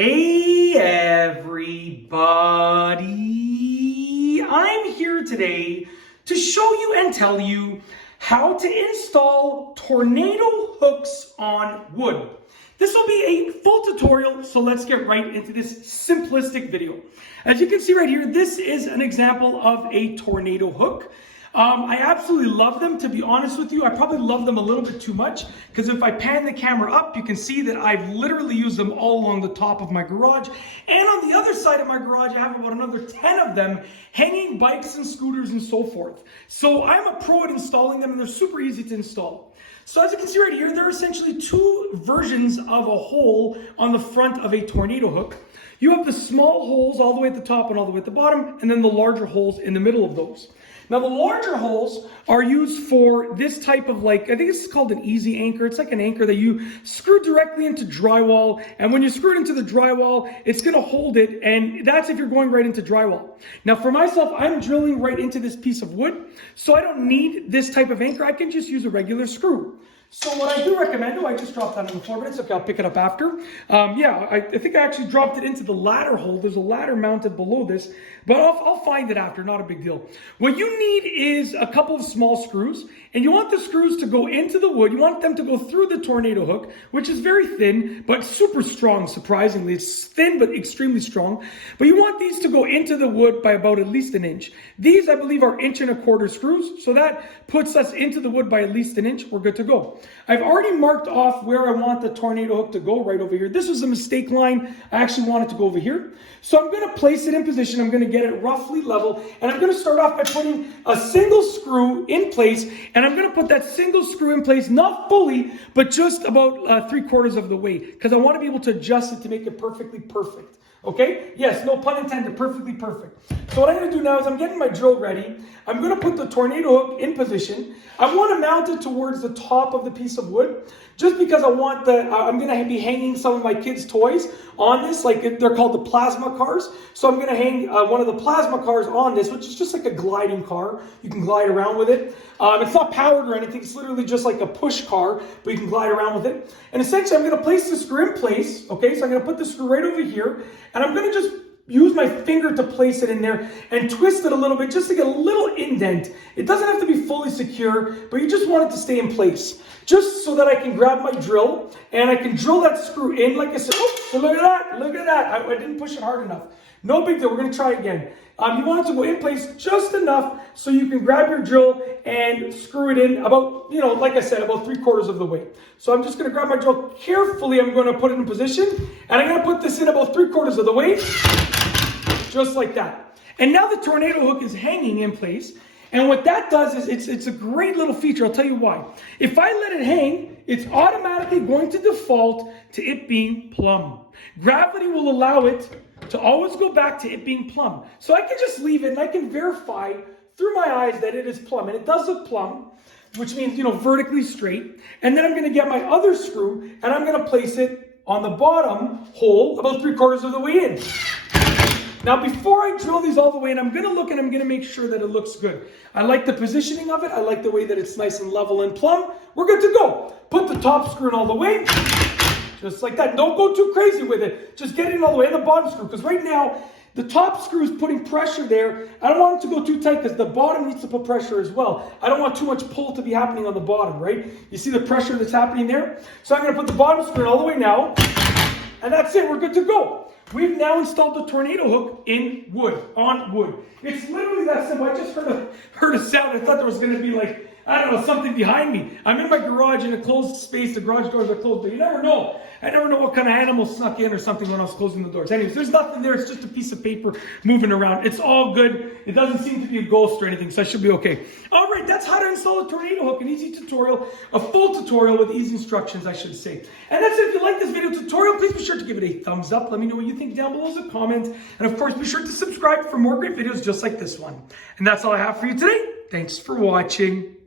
Hey everybody, I'm here today to show you and tell you how to install tornado hooks on wood. This will be a full tutorial, so let's get right into this simplistic video. As you can see right here, this is an example of a tornado hook. I absolutely love them, to be honest with you. I probably love them a little bit too much, because if I pan the camera up, you can see that I've literally used them all along the top of my garage. And on the other side of my garage, I have about another 10 of them hanging bikes and scooters and so forth. So I'm a pro at installing them, and they're super easy to install. So as you can see right here, there are essentially two versions of a hole on the front of a tornado hook. You have the small holes all the way at the top and all the way at the bottom, and then the larger holes in the middle of those. Now the larger holes are used for this type of, I think it's called an easy anchor. It's like an anchor that you screw directly into drywall. And when you screw it into the drywall, it's gonna hold it. And that's if you're going right into drywall. Now for myself, I'm drilling right into this piece of wood. So I don't need this type of anchor. I can just use a regular screw. So what I do recommend, I just dropped that on the floor, but it's okay, I'll pick it up after. I think I actually dropped it into the ladder hole. There's a ladder mounted below this, but I'll find it after, not a big deal. What you need is a couple of small screws, and you want the screws to go into the wood. You want them to go through the tornado hook, which is very thin, but super strong, surprisingly. It's thin, but extremely strong. But you want these to go into the wood by about at least an inch. These, I believe, are 1.25 inch screws, so that puts us into the wood by at least an inch. We're good to go. I've already marked off where I want the tornado hook to go, right over here. This was a mistake line. I actually want it to go over here. So I'm going to place it in position. I'm going to get it roughly level. And I'm going to start off by putting a single screw in place. And I'm going to put that single screw in place, not fully, but just about 3/4 of the way. Because I want to be able to adjust it to make it perfectly perfect. Okay? Yes, no pun intended, perfectly perfect. So what I'm going to do now is I'm getting my drill ready. I'm going to put the tornado hook in position. I want to mount it towards the top of the piece of wood, just because I want I'm going to be hanging some of my kids' toys on this, they're called the plasma cars. So I'm going to hang one of the plasma cars on this, which is just like a gliding car. You can glide around with it. It's not powered or anything. It's literally just like a push car, but you can glide around with it. And essentially, I'm going to place the screw in place. Okay, so I'm going to put the screw right over here, and I'm going to just use my finger to place it in there and twist it a little bit just to get a little indent. It doesn't have to be fully secure, but you just want it to stay in place. Just so that I can grab my drill and I can drill that screw in, like I said. Oh, so look at that, look at that. I didn't push it hard enough. No big deal, we're gonna try again. You want it to go in place just enough so you can grab your drill and screw it in about, like I said, about 3/4 of the way. So I'm just gonna grab my drill carefully. I'm gonna put it in position, and I'm gonna put this in about 3/4 of the way, just like that. And now the tornado hook is hanging in place. And what that does is it's a great little feature. I'll tell you why. If I let it hang, it's automatically going to default to it being plumb. Gravity will allow it to always go back to it being plumb. So I can just leave it and I can verify through my eyes that it is plumb. And it does look plumb, which means, vertically straight. And then I'm going to get my other screw and I'm going to place it on the bottom hole about 3/4 of the way in. Now, before I drill these all the way in, I'm going to look and I'm going to make sure that it looks good. I like the positioning of it. I like the way that it's nice and level and plumb. We're good to go. Put the top screw in all the way, just like that. Don't go too crazy with it. Just get it in all the way, and the bottom screw, because right now, the top screw is putting pressure there. I don't want it to go too tight because the bottom needs to put pressure as well. I don't want too much pull to be happening on the bottom, right? You see the pressure that's happening there? So I'm going to put the bottom screw in all the way now, and that's it. We're good to go. We've now installed the tornado hook in wood, on wood. It's literally that simple. I just heard a sound. I thought there was going to be something behind me. I'm in my garage in a closed space. The garage doors are closed, but you never know. I never know what kind of animal snuck in or something when I was closing the doors. Anyways, there's nothing there. It's just a piece of paper moving around. It's all good. It doesn't seem to be a ghost or anything, so I should be okay. All right, that's how to install a tornado hook. An easy tutorial, a full tutorial with easy instructions, I should say. And that's it. If you like this video tutorial, please be sure to give it a thumbs up. Let me know what you think down below as a comment. And of course, be sure to subscribe for more great videos just like this one. And that's all I have for you today. Thanks for watching.